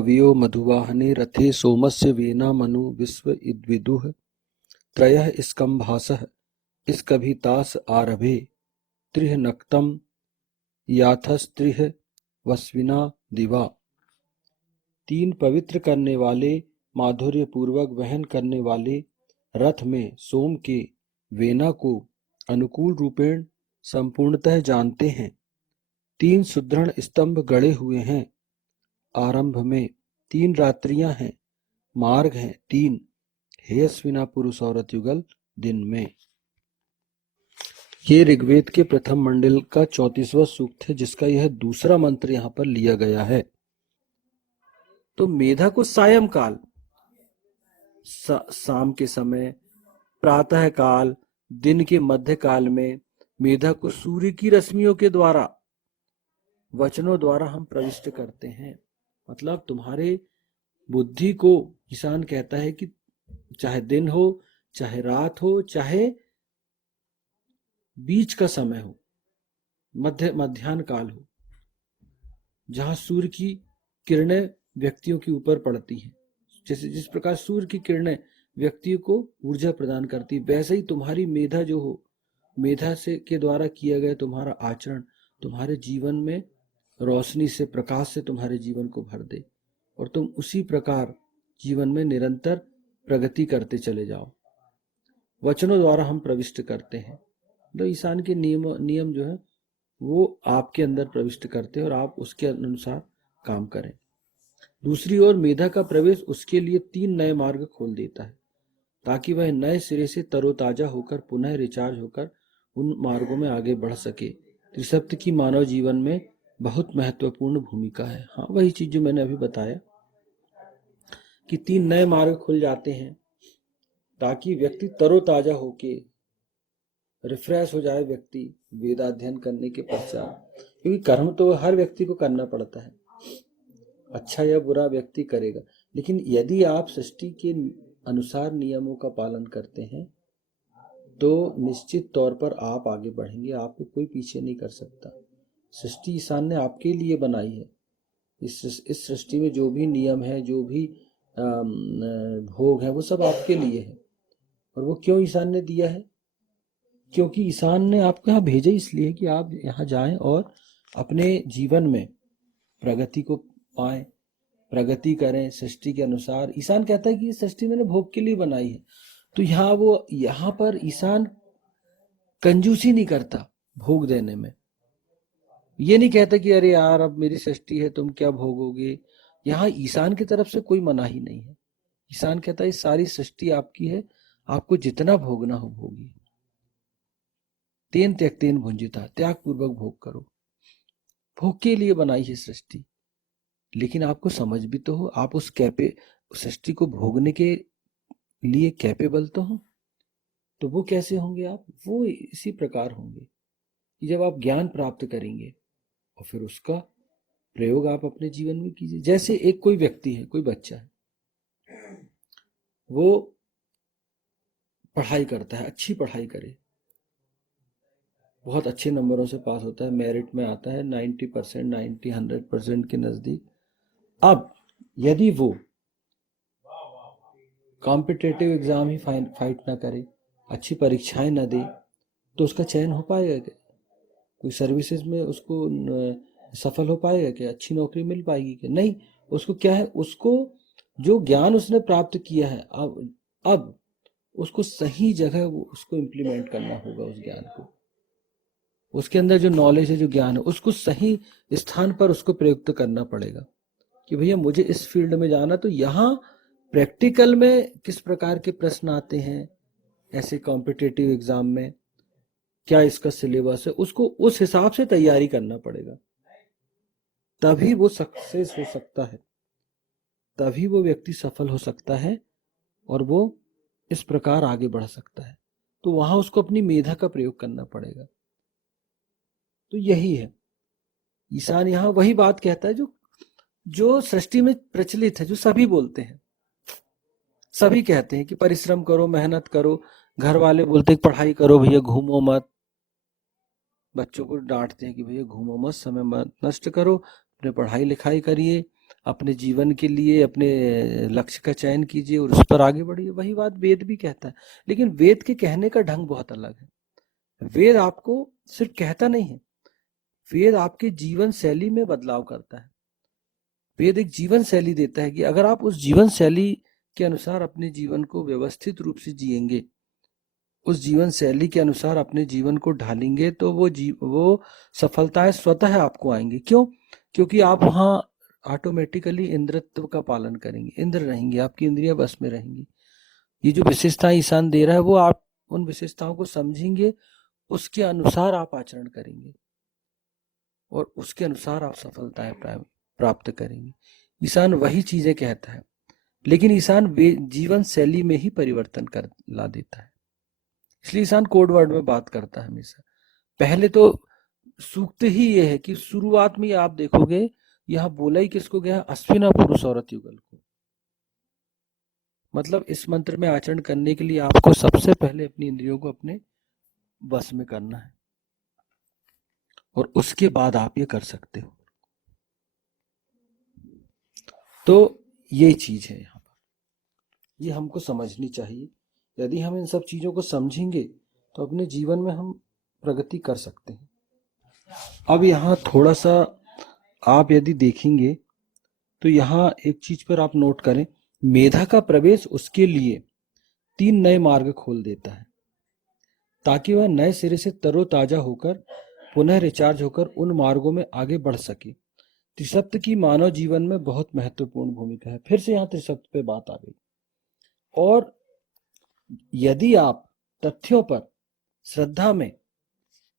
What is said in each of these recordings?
कवियो मधुवाहने रथे सोमस्य वेना मनु विश्व विदुः त्रयः स्कंभासः स्कभितास आरभे त्रिह नक्तम याथस्त्रिह वस्विना दिवा। तीन पवित्र करने वाले माधुर्य पूर्वक वहन करने वाले रथ में सोम के वेना को अनुकूल रूपेण संपूर्णतः जानते हैं। तीन सुदृढ़ स्तंभ गड़े हुए हैं। आरंभ में तीन रात्रियां हैं, मार्ग हैं तीन, हेयस्विना पुरुष औरत युगल दिन में। ये ऋग्वेद के प्रथम मंडल का 34वां सूक्त है, जिसका यह दूसरा मंत्र यहाँ पर लिया गया है। तो मेधा को सायंकाल, शाम के समय, प्रातः काल, दिन के मध्य काल में मेधा को सूर्य की रश्मियों के द्वारा, वचनों द्वारा हम प्रविष्ट करते हैं। मतलब तुम्हारे बुद्धि को ईशान कहता है कि चाहे दिन हो, चाहे रात हो, चाहे बीच का समय हो, मध्याह्न काल हो, जहां सूर्य की किरणें व्यक्तियों के ऊपर पड़ती हैं, जैसे जिस प्रकार सूर्य की किरणें व्यक्ति को ऊर्जा प्रदान करती, वैसे ही तुम्हारी मेधा जो हो, मेधा से के द्वारा किया गया तुम्हारा आचरण तुम्हारे जीवन में रोशनी से, प्रकाश से तुम्हारे जीवन को भर दे और तुम उसी प्रकार जीवन में निरंतर प्रगति करते चले जाओ। वचनों द्वारा हम प्रविष्ट करते हैं, तो ईशान के नियम जो है वो आपके अंदर प्रविष्ट करते हैं और आप उसके अनुसार काम करें। दूसरी ओर मेधा का प्रवेश उसके लिए तीन नए मार्ग खोल देता है, ताकि वह नए सिरे से तरोताजा होकर पुनः रिचार्ज होकर उन मार्गों में आगे बढ़ सके। त्रिसप्त की मानव जीवन में बहुत महत्वपूर्ण भूमिका है। हाँ, वही चीज जो मैंने अभी बताया कि तीन नए मार्ग खुल जाते हैं ताकि व्यक्ति तरोताजा होके रिफ्रेश हो जाए व्यक्ति वेदाध्ययन करने के पश्चात। क्योंकि कर्म तो हर व्यक्ति को करना पड़ता है, अच्छा या बुरा व्यक्ति करेगा, लेकिन यदि आप सृष्टि के अनुसार नियमों का पालन करते हैं तो निश्चित तौर पर आप आगे बढ़ेंगे, आपको कोई पीछे नहीं कर सकता। सृष्टि ईशान ने आपके लिए बनाई है। इस सृष्टि में जो भी नियम है, जो भी भोग है, वो सब आपके लिए है। और वो क्यों ईशान ने दिया है? क्योंकि ईशान ने आपको यहाँ भेजा इसलिए कि आप यहाँ जाएं और अपने जीवन में प्रगति को पाएं, प्रगति करें सृष्टि के अनुसार। ईशान कहता है कि सृष्टि मैंने भोग के लिए बनाई है। तो यहाँ पर ईशान कंजूसी नहीं करता भोग देने में। ये नहीं कहता कि अरे यार अब मेरी सृष्टि है, तुम क्या भोगोगे। यहाँ ईशान की तरफ से कोई मनाही नहीं है। ईशान कहता है सारी सृष्टि आपकी है, आपको जितना भोगना हो भोगिए। तेन त्यक्तेन भुंजिता, त्याग पूर्वक भोग करो। भोग के लिए बनाई है सृष्टि, लेकिन आपको समझ भी तो हो, आप उस सृष्टि को भोगने के लिए कैपेबल तो हो। तो वो कैसे होंगे आप? वो इसी प्रकार होंगे कि जब आप ज्ञान प्राप्त करेंगे और फिर उसका प्रयोग आप अपने जीवन में कीजिए। जैसे एक कोई व्यक्ति है, कोई बच्चा है, वो पढ़ाई करता है, अच्छी पढ़ाई करे, बहुत अच्छे नंबरों से पास होता है, मेरिट में आता है 90%, 90, 100% के नजदीक। अब यदि वो कॉम्पिटिटिव एग्जाम ही फाइट ना करे, अच्छी परीक्षाएं ना दे, तो उसका चयन हो पाएगा क्या? कोई सर्विसेज में उसको सफल हो पाएगा क्या? अच्छी नौकरी मिल पाएगी क्या? नहीं। उसको क्या है, उसको जो ज्ञान उसने प्राप्त किया है, अब उसको सही जगह उसको इम्प्लीमेंट करना होगा। उस ज्ञान को, उसके अंदर जो नॉलेज है, जो ज्ञान है, उसको सही स्थान पर उसको प्रयुक्त करना पड़ेगा कि भैया मुझे इस फील्ड में जाना। तो यहाँ प्रैक्टिकल में किस प्रकार के प्रश्न आते हैं ऐसे कॉम्पिटिटिव एग्जाम में, क्या इसका सिलेबस है, उसको उस हिसाब से तैयारी करना पड़ेगा। तभी वो सक्सेस हो सकता है, तभी वो व्यक्ति सफल हो सकता है और वो इस प्रकार आगे बढ़ सकता है। तो वहां उसको अपनी मेधा का प्रयोग करना पड़ेगा। तो यही है, ईशान यहाँ वही बात कहता है जो सृष्टि में प्रचलित है, जो सभी बोलते हैं, सभी कहते हैं कि परिश्रम करो, मेहनत करो। घर वाले बोलते हैं पढ़ाई करो भैया, घूमो मत। बच्चों को डांटते हैं कि भैया घूमो मत, समय मत नष्ट करो, अपने पढ़ाई लिखाई करिए, अपने जीवन के लिए अपने लक्ष्य का चयन कीजिए और उस पर आगे बढ़िए। वही बात वेद भी कहता है, लेकिन वेद के कहने का ढंग बहुत अलग है। वेद आपको सिर्फ कहता नहीं है, वेद आपके जीवन शैली में बदलाव करता है। वेद एक जीवन शैली देता है कि अगर आप उस जीवन शैली के अनुसार अपने जीवन को व्यवस्थित रूप से जिएंगे, उस जीवन शैली के अनुसार अपने जीवन को ढालेंगे, तो वो सफलताएं स्वतः आपको आएंगी। क्यों? क्योंकि आप वहां ऑटोमेटिकली इंद्रित्व का पालन करेंगे, इंद्र रहेंगे, आपकी इंद्रियां बस में रहेंगी। ये जो विशेषताएं ईशान दे रहा है वो आप उन विशेषताओं को समझेंगे, उसके अनुसार आप आचरण करेंगे और उसके अनुसार आप सफलताएं प्राप्त करेंगे। ईशान वही चीजें कहता है, लेकिन ईशान जीवन शैली में ही परिवर्तन कर ला देता है। इसलिए ईशान कोड वर्ड में बात करता है हमेशा। पहले तो सूक्त ही ये है कि शुरुआत में आप देखोगे यहाँ बोला ही किसको गया? अश्विना पुरुष औरत युगल को। मतलब इस मंत्र में आचरण करने के लिए आपको सबसे पहले अपनी इंद्रियों को अपने बस में करना है और उसके बाद आप ये कर सकते हो। तो ये चीज है यहाँ पर, ये हमको समझनी चाहिए। यदि हम इन सब चीजों को समझेंगे तो अपने जीवन में हम प्रगति कर सकते हैं। अब यहाँ थोड़ा सा आप यदि देखेंगे तो यहाँ एक चीज पर आप नोट करें, मेधा का प्रवेश उसके लिए 3 नए मार्ग खोल देता है ताकि वह नए सिरे से तरोताजा होकर पुनः रिचार्ज होकर उन मार्गों में आगे बढ़ सके। त्रिसप्त की मानव जीवन में बहुत महत्वपूर्ण भूमिका है। फिर से यहाँ त्रिसप्त पे बात आ गई। और यदि आप तथ्यों पर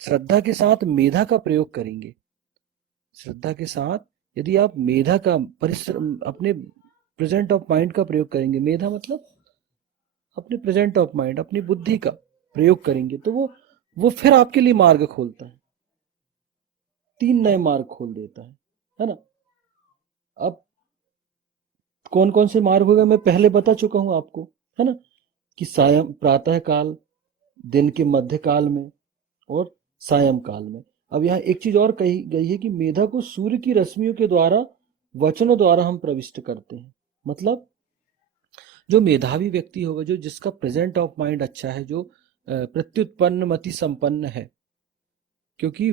श्रद्धा के साथ मेधा का प्रयोग करेंगे, श्रद्धा के साथ यदि आप मेधा का परिश्रम, अपने प्रेजेंट ऑफ माइंड का प्रयोग करेंगे, मेधा मतलब अपने प्रेजेंट ऑफ माइंड, अपनी बुद्धि का प्रयोग करेंगे, तो वो फिर आपके लिए मार्ग खोलता है, 3 नए मार्ग खोल देता है ना। अब कौन कौन से मार्ग हो गए मैं पहले बता चुका हूं आपको, है ना, कि सायं प्रातः काल, दिन के मध्य काल में और सायं काल में। अब यहाँ एक चीज और कही गई है कि मेधा को सूर्य की रश्मियों के द्वारा, वचनों द्वारा हम प्रविष्ट करते हैं। मतलब जो मेधावी व्यक्ति होगा, जो जिसका प्रेजेंट ऑफ माइंड अच्छा है, जो प्रत्युत्पन्न मति संपन्न है, क्योंकि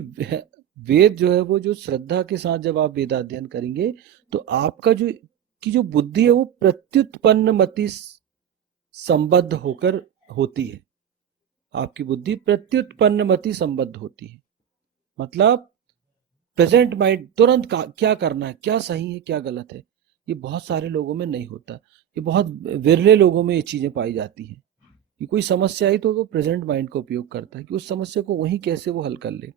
वेद जो है वो जो श्रद्धा के साथ जब आप वेदाध्ययन करेंगे तो आपका जो बुद्धि है वो प्रत्युत्पन्न मति संबद्ध होकर होती है। आपकी बुद्धि प्रत्युत्पन्न मति संबद्ध होती है। मतलब प्रेजेंट माइंड तुरंत क्या करना है, क्या सही है, क्या गलत है, ये बहुत सारे लोगों में नहीं होता। ये बहुत विरले लोगों में ये चीजें पाई जाती हैं कि कोई समस्या आई तो वो प्रेजेंट माइंड का उपयोग करता है कि उस समस्या को वहीं कैसे वो हल कर ले।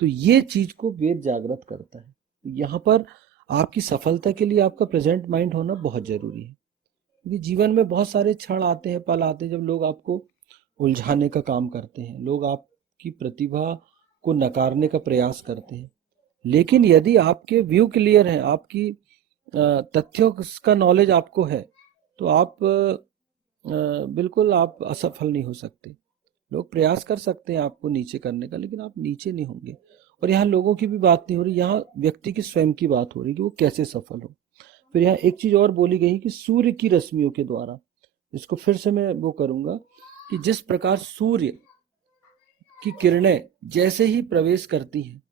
तो ये चीज को वेद जागृत करता है। यहाँ पर आपकी सफलता के लिए आपका प्रेजेंट माइंड होना बहुत जरूरी है, क्योंकि जीवन में बहुत सारे क्षण आते हैं, पल आते हैं जब लोग आपको उलझाने का काम करते हैं, लोग आपकी प्रतिभा को नकारने का प्रयास करते हैं। लेकिन यदि आपके व्यू क्लियर है, आपकी तथ्यों का नॉलेज आपको है, तो आप बिल्कुल आप असफल नहीं हो सकते। लोग प्रयास कर सकते हैं आपको नीचे करने का, लेकिन आप नीचे नहीं होंगे। और यहाँ लोगों की भी बात नहीं हो रही, यहाँ व्यक्ति की स्वयं की बात हो रही कि वो कैसे सफल हो। फिर यहाँ एक चीज और बोली गई कि सूर्य की रश्मियों के द्वारा, इसको फिर से मैं वो करूंगा कि जिस प्रकार सूर्य की किरणें जैसे ही प्रवेश करती हैं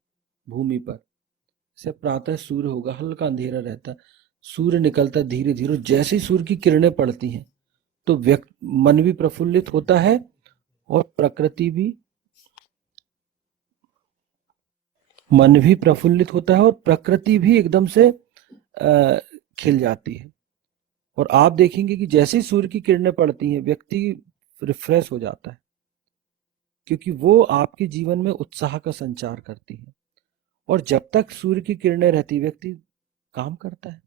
भूमि पर, जैसे प्रातः सूर्य होगा, हल्का अंधेरा रहता है, सूर्य निकलता है धीरे धीरे, जैसे ही सूर्य की किरणें पड़ती हैं तो मन भी प्रफुल्लित होता है और प्रकृति भी, मन भी प्रफुल्लित होता है और प्रकृति भी एकदम से खिल जाती है। और आप देखेंगे कि जैसे ही सूर्य की किरणें पड़ती हैं व्यक्ति रिफ्रेश हो जाता है, क्योंकि वो आपके जीवन में उत्साह का संचार करती है। और जब तक सूर्य की किरणें रहती व्यक्ति काम करता है।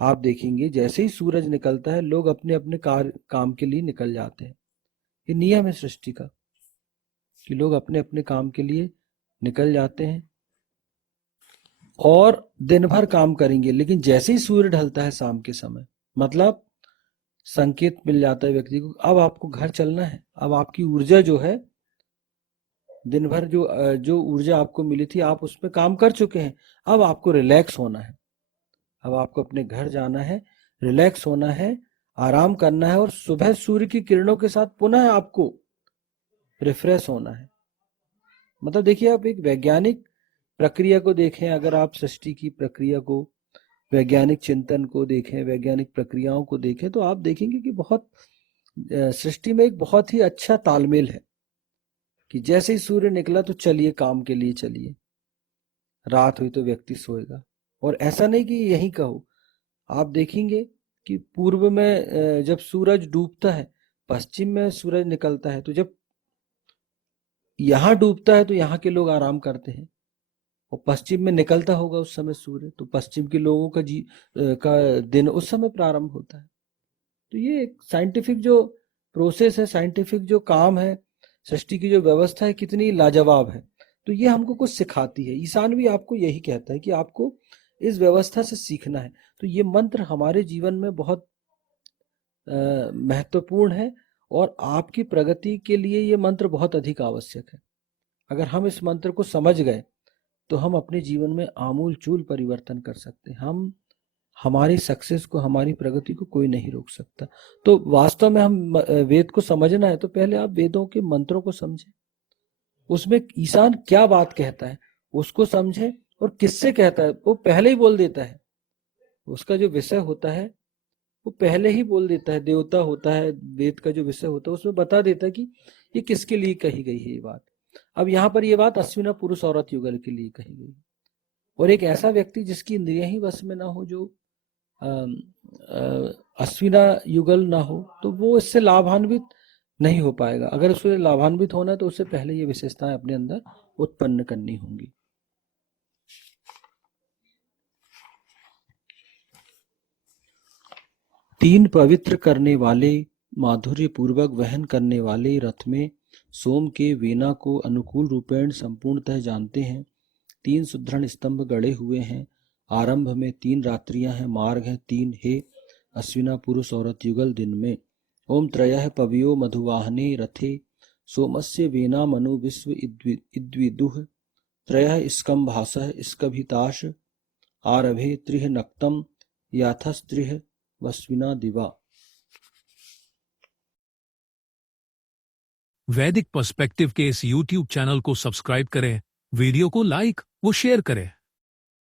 आप देखेंगे जैसे ही सूरज निकलता है लोग अपने अपने काम के लिए निकल जाते हैं। ये नियम है सृष्टि का कि लोग अपने अपने काम के लिए निकल जाते हैं और दिन भर काम करेंगे, लेकिन जैसे ही सूर्य ढलता है शाम के समय, मतलब संकेत मिल जाता है व्यक्ति को अब आपको घर चलना है। अब आपकी ऊर्जा जो है, दिन भर जो ऊर्जा आपको मिली थी आप उसमें काम कर चुके हैं, अब आपको रिलैक्स होना है, अब आपको अपने घर जाना है, रिलैक्स होना है, आराम करना है और सुबह सूर्य की किरणों के साथ पुनः आपको रिफ्रेश होना है। मतलब देखिए, आप एक वैज्ञानिक प्रक्रिया को देखें, अगर आप सृष्टि की प्रक्रिया को, वैज्ञानिक चिंतन को देखें, वैज्ञानिक प्रक्रियाओं को देखें, तो आप देखेंगे कि बहुत सृष्टि में एक बहुत ही अच्छा तालमेल है कि जैसे ही सूर्य निकला तो चलिए काम के लिए चलिए, रात हुई तो व्यक्ति सोएगा। और ऐसा नहीं कि यहीं का हो, आप देखेंगे कि पूर्व में जब सूरज डूबता है, पश्चिम में सूरज निकलता है, तो जब यहाँ डूबता है तो यहाँ के लोग आराम करते हैं, और पश्चिम में निकलता होगा उस समय सूर्य, तो पश्चिम के लोगों का दिन उस समय प्रारंभ होता है। तो ये एक साइंटिफिक जो प्रोसेस है, साइंटिफिक जो काम है, सृष्टि की जो व्यवस्था है, कितनी लाजवाब है। तो ये हमको कुछ सिखाती है। ईशान भी आपको यही कहता है कि आपको इस व्यवस्था से सीखना है। तो ये मंत्र हमारे जीवन में बहुत महत्वपूर्ण है, और आपकी प्रगति के लिए ये मंत्र बहुत अधिक आवश्यक है। अगर हम इस मंत्र को समझ गए तो हम अपने जीवन में आमूल चूल परिवर्तन कर सकते हैं। हमारी सक्सेस को, हमारी प्रगति को कोई नहीं रोक सकता। तो वास्तव में हम वेद को समझना है तो पहले आप वेदों के मंत्रों को समझें, उसमें ईशान क्या बात कहता है उसको समझें, और किससे कहता है वो पहले ही बोल देता है। उसका जो विषय होता है वो पहले ही बोल देता है, देवता होता है, वेद का जो विषय होता है उसमें बता देता है कि ये किसके लिए कही गई है ये बात। अब यहाँ पर ये बात अश्विना पुरुष औरत युगल के लिए कही गई, और एक ऐसा व्यक्ति जिसकी इंद्रियां ही वश में ना हो, जो अश्विना युगल ना हो, तो वो इससे लाभान्वित नहीं हो पाएगा। अगर उससे लाभान्वित होना है तो उससे पहले ये विशेषताएं अपने अंदर उत्पन्न करनी होंगी। तीन पवित्र करने वाले, माधुर्य पूर्वक वहन करने वाले रथ में सोम के वीणा को अनुकूल रूपेण संपूर्णतः जानते हैं। तीन सुदृढ़ स्तंभ गड़े हुए हैं। आरंभ में तीन रात्रियां हैं, मार्ग है तीन, हे अश्विना पुरुष औरत युगल दिन में। ओम त्रयः पवयो मधुवाहने रथे, सोमस्य वीणा मनु विश्व इद्विदुः। त्रयः स्कंभासः स्कभिताश, आरभे त्रिः नक्तम याथस्त्रिः वस्विना दिवा। वैदिक पर्सपेक्टिव के इस YouTube चैनल को सब्सक्राइब करें, वीडियो को लाइक व शेयर करें।